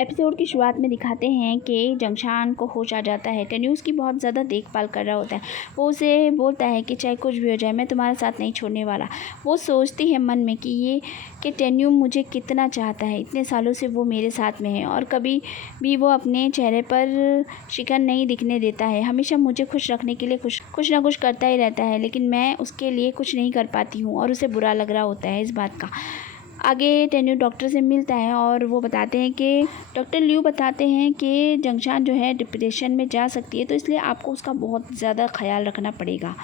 Episode की शुरुआत में दिखाते हैं कि जंगशान को होश आ जाता है। टेन्यू उसकी बहुत ज़्यादा देखभाल कर रहा होता है। वो उसे बोलता है कि चाहे कुछ भी हो जाए मैं तुम्हारा साथ नहीं छोड़ने वाला। वो सोचती है मन में कि टेन्यू मुझे कितना चाहता है, इतने सालों से वो मेरे साथ में है और कभी भी वो अपने चेहरे पर शिकन नहीं दिखने देता है। हमेशा मुझे खुश रखने के लिए कुछ ना कुछ करता ही रहता है, लेकिन मैं उसके लिए कुछ नहीं कर पाती हूँ और उसे बुरा लग रहा होता है इस बात का। आगे टेन्यू डॉक्टर से मिलता है और वो बताते हैं कि डॉक्टर लियू बताते हैं कि जंगशान जो है डिप्रेशन में जा सकती है, तो इसलिए आपको उसका बहुत ज़्यादा ख्याल रखना पड़ेगा।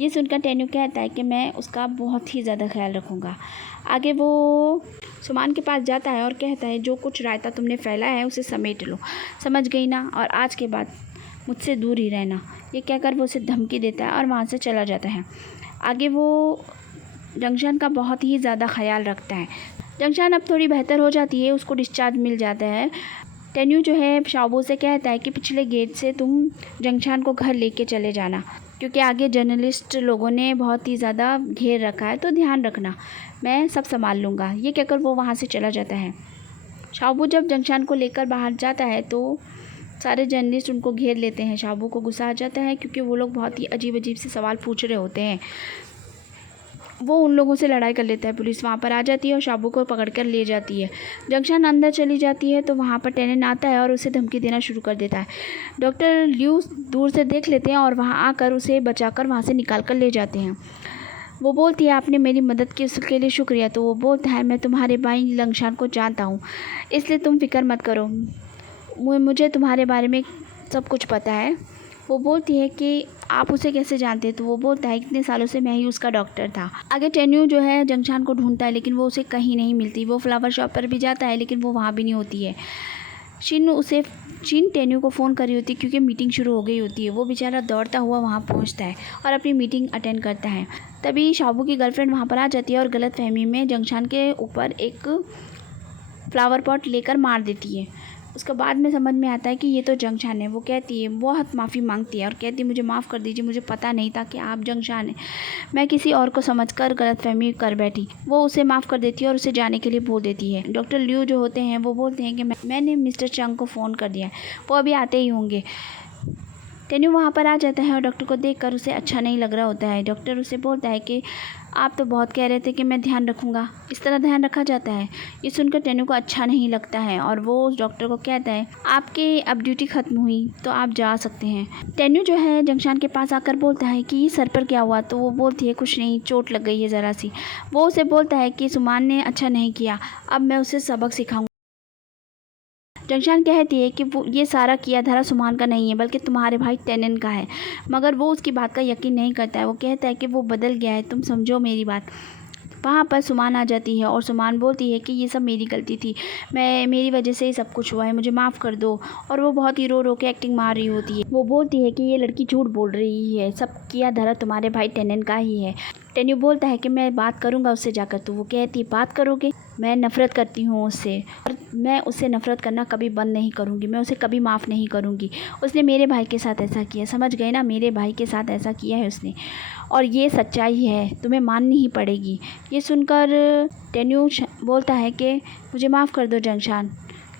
ये सुनकर टेन्यू कहता है कि मैं उसका बहुत ही ज़्यादा ख्याल रखूँगा। आगे वो सुमान के पास जाता है और कहता है जो कुछ रायता तुमने फैलाया है उसे समेट लो, समझ गई ना, और आज के बाद मुझसे दूर ही रहना। ये कहकर वो उसे धमकी देता है और वहाँ से चला जाता है। आगे वो जंगशान का बहुत ही ज़्यादा ख्याल रखता है। जंगशान अब थोड़ी बेहतर हो जाती है, उसको डिस्चार्ज मिल जाता है। टेन्यू जो है शाओबो से कहता है कि पिछले गेट से तुम जंगशान को घर लेके चले जाना, क्योंकि आगे जर्नलिस्ट लोगों ने बहुत ही ज़्यादा घेर रखा है, तो ध्यान रखना, मैं सब संभाल लूँगा। ये कहकर वो वहाँ से चला जाता है। शाओबो जब जंगशान को लेकर बाहर जाता है तो सारे जर्नलिस्ट उनको घेर लेते हैं। शाओबो को गुस्सा आ जाता है क्योंकि वो लोग बहुत ही अजीब अजीब से सवाल पूछ रहे होते हैं। वो उन लोगों से लड़ाई कर लेता है। पुलिस वहाँ पर आ जाती है और शाबू को पकड़कर ले जाती है। जंगशान अंदर चली जाती है तो वहाँ पर टेनेंट आता है और उसे धमकी देना शुरू कर देता है। डॉक्टर लियू दूर से देख लेते हैं और वहाँ आकर उसे बचाकर वहाँ से निकाल कर ले जाते हैं। वो बोलती है आपने मेरी मदद की उसके लिए शुक्रिया। तो वो बोलता है मैं तुम्हारे भाई जंगशान को जानता हूँ, इसलिए तुम फिक्र मत करो, मुझे तुम्हारे बारे में सब कुछ पता है। वो बोलती है कि आप उसे कैसे जानते हैं? तो वो बोलता है इतने सालों से मैं ही उसका डॉक्टर था। आगे टेन्यू जो है जंगशान को ढूंढता है, लेकिन वो उसे कहीं नहीं मिलती। वो फ्लावर शॉप पर भी जाता है, लेकिन वो वहाँ भी नहीं होती है। शिन टेन्यू को फ़ोन कर रही होती है क्योंकि मीटिंग शुरू हो गई होती है। वो बेचारा दौड़ता हुआ वहाँ पहुँचता है और अपनी मीटिंग अटेंड करता है। तभी शाबू की गर्लफ्रेंड वहाँ पर आ जाती है और गलतफहमी में जंगशान के ऊपर एक फ्लावर पॉट लेकर मार देती है। उसके बाद में समझ में आता है कि ये तो जंगशान है। वो कहती है, बहुत माफ़ी मांगती है और कहती है मुझे माफ़ कर दीजिए, मुझे पता नहीं था कि आप जंगशान हैं, मैं किसी और को समझकर गलतफहमी कर बैठी। वो उसे माफ़ कर देती है और उसे जाने के लिए बोल देती है। डॉक्टर लियू जो होते हैं वो बोलते हैं कि मैंने मिस्टर चंग को फ़ोन कर दिया है, वो अभी आते ही होंगे। टेन्यू वहाँ पर आ जाता है और डॉक्टर को देखकर उसे अच्छा नहीं लग रहा होता है। डॉक्टर उसे बोलता है कि आप तो बहुत कह रहे थे कि मैं ध्यान रखूँगा, इस तरह ध्यान रखा जाता है? ये सुनकर टेन्यू को अच्छा नहीं लगता है और वो उस डॉक्टर को कहता है आपकी अब ड्यूटी ख़त्म हुई तो आप जा सकते हैं। टेन्यू जो है जंगशान के पास आकर बोलता है कि सर पर क्या हुआ? तो वो बोलती है कुछ नहीं, चोट लग गई है ज़रा सी। वो उसे बोलता है कि सुमान ने अच्छा नहीं किया, अब मैं उसे सबक सिखाऊँगा। जंगशान कहती है कि वो ये सारा किया धरा सुमान का नहीं है, बल्कि तुम्हारे भाई टेनेंट का है, मगर वो उसकी बात का यकीन नहीं करता है। वो कहता है कि वो बदल गया है, तुम समझो मेरी बात। वहाँ पर सुमान आ जाती है और सुमान बोलती है कि ये सब मेरी गलती थी, मेरी वजह से ही सब कुछ हुआ है, मुझे माफ़ कर दो। और वो बहुत ही रो रो के एक्टिंग मार रही होती है। वो बोलती है कि ये लड़की झूठ बोल रही है, सब किया धरा तुम्हारे भाई टेनेंट का ही है। टेन्यू बोलता है कि मैं बात करूँगा उससे जाकर। तो वो कहती है बात करोगे? मैं नफ़रत करती हूँ उससे और मैं उससे नफ़रत करना कभी बंद नहीं करूँगी, मैं उसे कभी माफ़ नहीं करूँगी। उसने मेरे भाई के साथ ऐसा किया, समझ गए ना, मेरे भाई के साथ ऐसा किया है उसने, और ये सच्चाई है, तुम्हें माननी ही पड़ेगी। ये सुनकर टेन्यू बोलता है कि मुझे माफ़ कर दो जंगशान,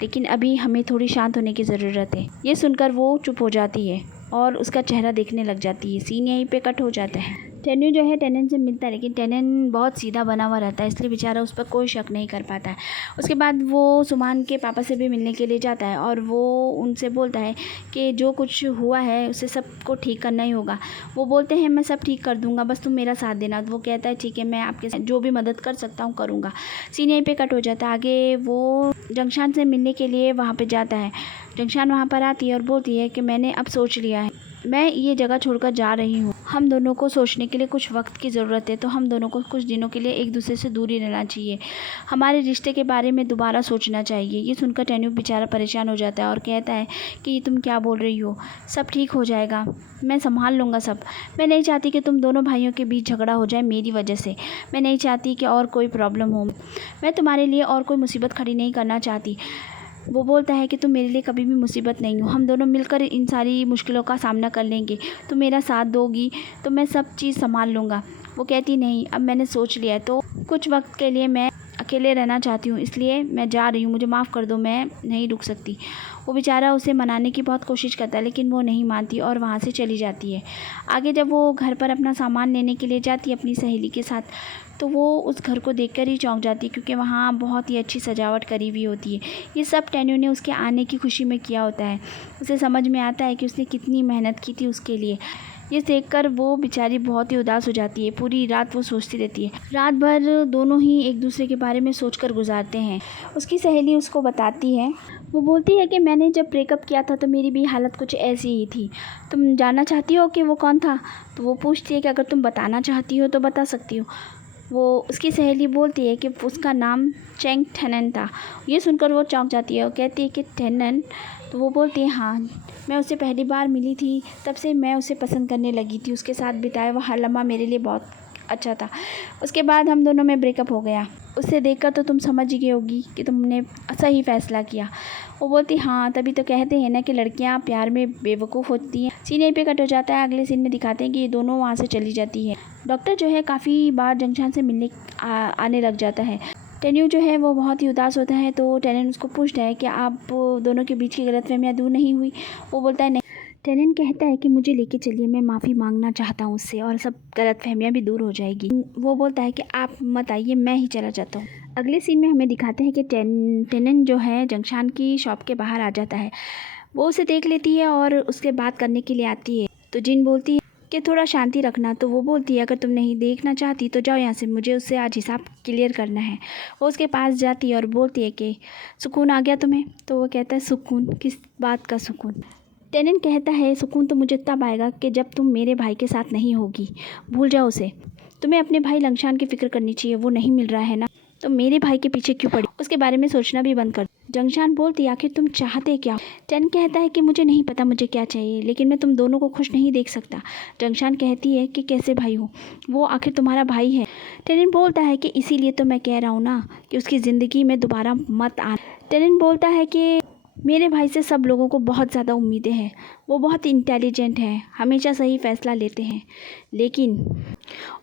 लेकिन अभी हमें थोड़ी शांत होने की ज़रूरत है। ये सुनकर वो चुप हो जाती है और उसका चेहरा देखने लग जाती है। सीन यहीं पे कट हो जाता है। टेन्यू जो है टेनेंट से मिलता है, लेकिन टेनेंट बहुत सीधा बना हुआ रहता है, इसलिए बेचारा उस पर कोई शक नहीं कर पाता है। उसके बाद वो सुमान के पापा से भी मिलने के लिए जाता है और वो उनसे बोलता है कि जो कुछ हुआ है उसे सबको ठीक करना ही होगा। वो बोलते हैं मैं सब ठीक कर दूंगा, बस तुम मेरा साथ देना। तो वो कहता है ठीक है, मैं आपके साथ जो भी मदद कर सकता हूँ करूँगा। सीन यहीं पे कट हो जाता है। आगे वो जंगशान से मिलने के लिए वहाँ पर जाता है। जंगशान वहाँ पर आती है और बोलती है कि मैंने अब सोच लिया है, मैं ये जगह छोड़कर जा रही हूँ। हम दोनों को सोचने के लिए कुछ वक्त की ज़रूरत है, तो हम दोनों को कुछ दिनों के लिए एक दूसरे से दूरी रहना चाहिए, हमारे रिश्ते के बारे में दोबारा सोचना चाहिए। ये सुनकर टेन्यू बेचारा परेशान हो जाता है और कहता है कि तुम क्या बोल रही हो, सब ठीक हो जाएगा, मैं संभाल लूँगा सब। मैं नहीं चाहती कि तुम दोनों भाइयों के बीच झगड़ा हो जाए मेरी वजह से, मैं नहीं चाहती कि और कोई प्रॉब्लम हो, मैं तुम्हारे लिए और कोई मुसीबत खड़ी नहीं करना चाहती। वो बोलता है कि तुम मेरे लिए कभी भी मुसीबत नहीं हो, हम दोनों मिलकर इन सारी मुश्किलों का सामना कर लेंगे, तुम मेरा साथ दोगी तो मैं सब चीज़ संभाल लूँगा। वो कहती नहीं, अब मैंने सोच लिया है, तो कुछ वक्त के लिए मैं अकेले रहना चाहती हूँ, इसलिए मैं जा रही हूँ, मुझे माफ़ कर दो, मैं नहीं रुक सकती। वो बेचारा उसे मनाने की बहुत कोशिश करता है, लेकिन वो नहीं मानती और वहाँ से चली जाती है। आगे जब वो घर पर अपना सामान लेने के लिए जाती है अपनी सहेली के साथ, तो वो उस घर को देखकर ही चौंक जाती है, क्योंकि वहाँ बहुत ही अच्छी सजावट करी हुई होती है। ये सब टेन्यू ने उसके आने की खुशी में किया होता है। उसे समझ में आता है कि उसने कितनी मेहनत की थी उसके लिए। ये देखकर वो बेचारी बहुत ही उदास हो जाती है। पूरी रात वो सोचती रहती है। रात भर दोनों ही एक दूसरे के बारे में सोचकर गुजारते हैं। उसकी सहेली उसको बताती है, वो बोलती है कि मैंने जब ब्रेकअप किया था तो मेरी भी हालत कुछ ऐसी ही थी। तुम जानना चाहती हो कि वो कौन था? तो वो पूछती है कि अगर तुम बताना चाहती हो तो बता सकती हो। वो उसकी सहेली बोलती है कि उसका नाम चेंग ठेनन था। ये सुनकर वो चौंक जाती है और कहती है कि ठेनन? तो वो बोलती है, हाँ, मैं उससे पहली बार मिली थी, तब से मैं उसे पसंद करने लगी थी। उसके साथ बिताया वह हर लम्हा मेरे लिए बहुत अच्छा था। उसके बाद हम दोनों में ब्रेकअप हो गया। उसे देखकर तो तुम समझ ही गई होगी कि तुमने सही फ़ैसला किया। वो बोलती, हाँ, तभी तो कहते हैं ना कि लड़कियां प्यार में बेवकूफ़ होती हैं। सीन यहीं पे कट हो जाता है। अगले सीन में दिखाते हैं कि ये दोनों वहाँ से चली जाती है। डॉक्टर जो है काफ़ी बार जंगशान से मिलने आने लग जाता है। टेन्यू जो है वो बहुत ही उदास होता है, तो टेनन उसको पूछता है कि आप दोनों के बीच की गलतफहमियां दूर नहीं हुई? वो बोलता है, नहीं। टेनन कहता है कि मुझे लेके चलिए, मैं माफ़ी मांगना चाहता हूँ उससे और सब गलतफहमियां भी दूर हो जाएगी। वो बोलता है कि आप मत आइए, मैं ही चला जाता हूँ। अगले सीन में हमें दिखाते हैं कि टेनन जो है जंगशान की शॉप के बाहर आ जाता है। वो उसे देख लेती है और उससे बात करने के लिए आती है। तो जिन बोलती है कि थोड़ा शांति रखना। तो वो बोलती है, अगर तुम नहीं देखना चाहती तो जाओ यहाँ से, मुझे उससे आज हिसाब क्लियर करना है। वो उसके पास जाती है और बोलती है कि सुकून आ गया तुम्हें? तो वो कहता है, सुकून? किस बात का सुकून? टेनन कहता है, सुकून तो मुझे तब आएगा कि जब तुम मेरे भाई के साथ नहीं होगी। भूल जाओ उसे। तुम्हें अपने भाई लंगशान की फ़िक्र करनी चाहिए, वो नहीं मिल रहा है ना, तो मेरे भाई के पीछे क्यों पड़ी? उसके बारे में सोचना भी बंद कर। जंगशान बोलती, आखिर तुम चाहते क्या? टेन कहता है कि मुझे नहीं पता मुझे क्या चाहिए, लेकिन मैं तुम दोनों को खुश नहीं देख सकता। जंगशान कहती है कि कैसे भाई हो? वो आखिर तुम्हारा भाई है। टेनिन बोलता है कि इसीलिए तो मैं कह रहा हूँ ना कि उसकी ज़िंदगी में दोबारा मत आना। टेनिन बोलता है कि मेरे भाई से सब लोगों को बहुत ज़्यादा उम्मीदें हैं। वो बहुत इंटेलिजेंट हैं, हमेशा सही फ़ैसला लेते हैं, लेकिन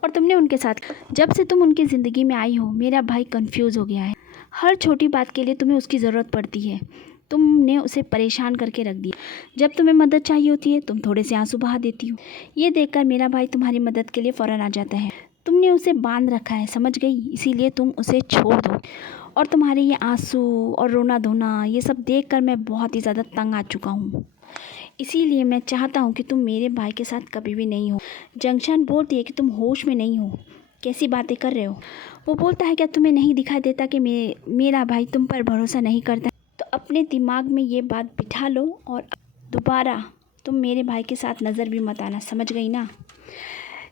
और तुमने उनके साथ, जब से तुम उनकी ज़िंदगी में आई हो मेरा भाई कंफ्यूज हो गया है। हर छोटी बात के लिए तुम्हें उसकी ज़रूरत पड़ती है। तुमने उसे परेशान करके रख दिया। जब तुम्हें मदद चाहिए होती है तुम थोड़े से आंसू बहा देती हो। ये देखकर मेरा भाई तुम्हारी मदद के लिए फ़ौरन आ जाता है। तुमने उसे बांध रखा है, समझ गई? इसीलिए तुम उसे छोड़ दो। और तुम्हारे ये आंसू और रोना धोना ये सब देखकर मैं बहुत ही ज़्यादा तंग आ चुका हूँ। इसीलिए मैं चाहता हूँ कि तुम मेरे भाई के साथ कभी भी नहीं हो। जंगशान बोलती है कि तुम होश में नहीं हो, कैसी बातें कर रहे हो? वो बोलता है, क्या तुम्हें नहीं दिखाई देता कि मेरा भाई तुम पर भरोसा नहीं करता? तो अपने दिमाग में ये बात बिठा लो और दोबारा तुम मेरे भाई के साथ नज़र भी मत आना, समझ गई ना?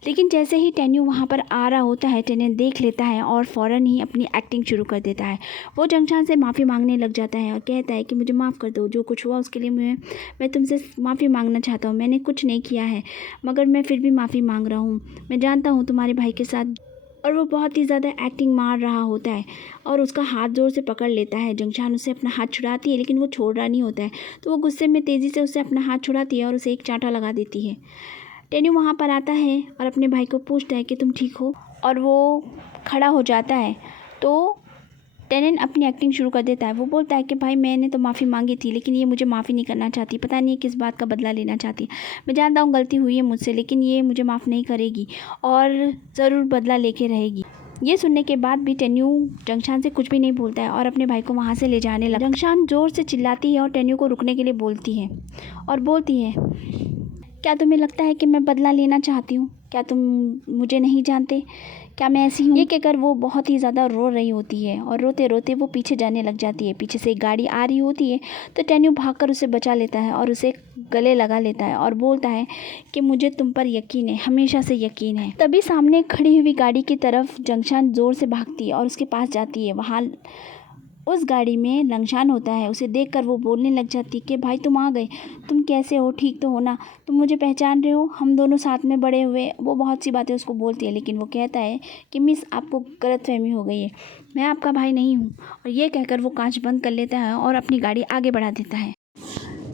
लेकिन जैसे ही टेन्यू वहाँ पर आ रहा होता है, टेन्यू देख लेता है और फ़ौरन ही अपनी एक्टिंग शुरू कर देता है। वो जंगशान से माफ़ी मांगने लग जाता है और कहता है कि मुझे माफ़ कर दो, जो कुछ हुआ उसके लिए मैं तुमसे माफ़ी मांगना चाहता हूँ। मैंने कुछ नहीं किया है, मगर मैं फिर भी माफ़ी मांग रहा हूँ। मैं जानता हूँ तुम्हारे भाई के साथ। और वो बहुत ही ज़्यादा एक्टिंग मार रहा होता है और उसका हाथ ज़ोर से पकड़ लेता है। जंगशान उससे अपना हाथ छुड़ाती है, लेकिन वो छोड़ रहा नहीं होता है, तो वो गुस्से में तेज़ी से उससे अपना हाथ छुड़ाती है और उसे एक चांटा लगा देती है। टेन्यू वहाँ पर आता है और अपने भाई को पूछता है कि तुम ठीक हो? और वो खड़ा हो जाता है। तो टेनिन अपनी एक्टिंग शुरू कर देता है। वो बोलता है कि भाई मैंने तो माफ़ी मांगी थी, लेकिन ये मुझे माफ़ी नहीं करना चाहती। पता नहीं किस बात का बदला लेना चाहती है। मैं जानता हूँ गलती हुई है मुझसे, लेकिन ये मुझे माफ़ नहीं करेगी और ज़रूर बदला लेके रहेगी। ये सुनने के बाद भी टेन्यू जंगशान से कुछ भी नहीं बोलता है और अपने भाई को वहाँ से ले जाने लगा। जंगशान ज़ोर से चिल्लाती है और टेन्यू को रुकने के लिए बोलती है और बोलती है, क्या तुम्हें लगता है कि मैं बदला लेना चाहती हूँ? क्या तुम मुझे नहीं जानते? क्या मैं ऐसी हूँ? ये कहकर वो बहुत ही ज़्यादा रो रही होती है और रोते रोते वो पीछे जाने लग जाती है। पीछे से एक गाड़ी आ रही होती है, तो टेन्यू भागकर उसे बचा लेता है और उसे गले लगा लेता है और बोलता है कि मुझे तुम पर यकीन है, हमेशा से यकीन है। तभी सामने खड़ी हुई गाड़ी की तरफ जंगशान ज़ोर से भागती है और उसके पास जाती है। वहाँ उस गाड़ी में लंगशान होता है। उसे देखकर वो बोलने लग जाती कि भाई तुम आ गए, तुम कैसे हो? ठीक तो हो ना? तुम मुझे पहचान रहे हो? हम दोनों साथ में बड़े हुए। वो बहुत सी बातें उसको बोलती है, लेकिन वो कहता है कि मिस आपको गलतफहमी हो गई है, मैं आपका भाई नहीं हूँ। और ये कहकर वो कांच बंद कर लेता है और अपनी गाड़ी आगे बढ़ा देता है।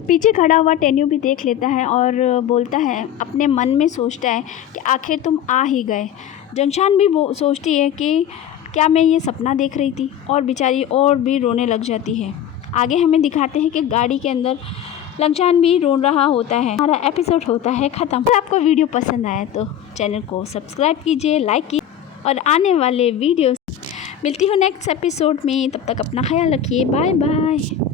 पीछे खड़ा हुआ टेन्यू भी देख लेता है और बोलता है, अपने मन में सोचता है कि आखिर तुम आ ही गए। जंगशान भी वो सोचती है कि क्या मैं ये सपना देख रही थी? और बेचारी और भी रोने लग जाती है। आगे हमें दिखाते हैं कि गाड़ी के अंदर लगजान भी रो रहा होता है। हमारा एपिसोड होता है ख़त्म। अगर आपको वीडियो पसंद आया तो चैनल को सब्सक्राइब कीजिए, लाइक कीजिए और आने वाले वीडियोस मिलती हूँ नेक्स्ट एपिसोड में। तब तक अपना ख्याल रखिए। Bye bye.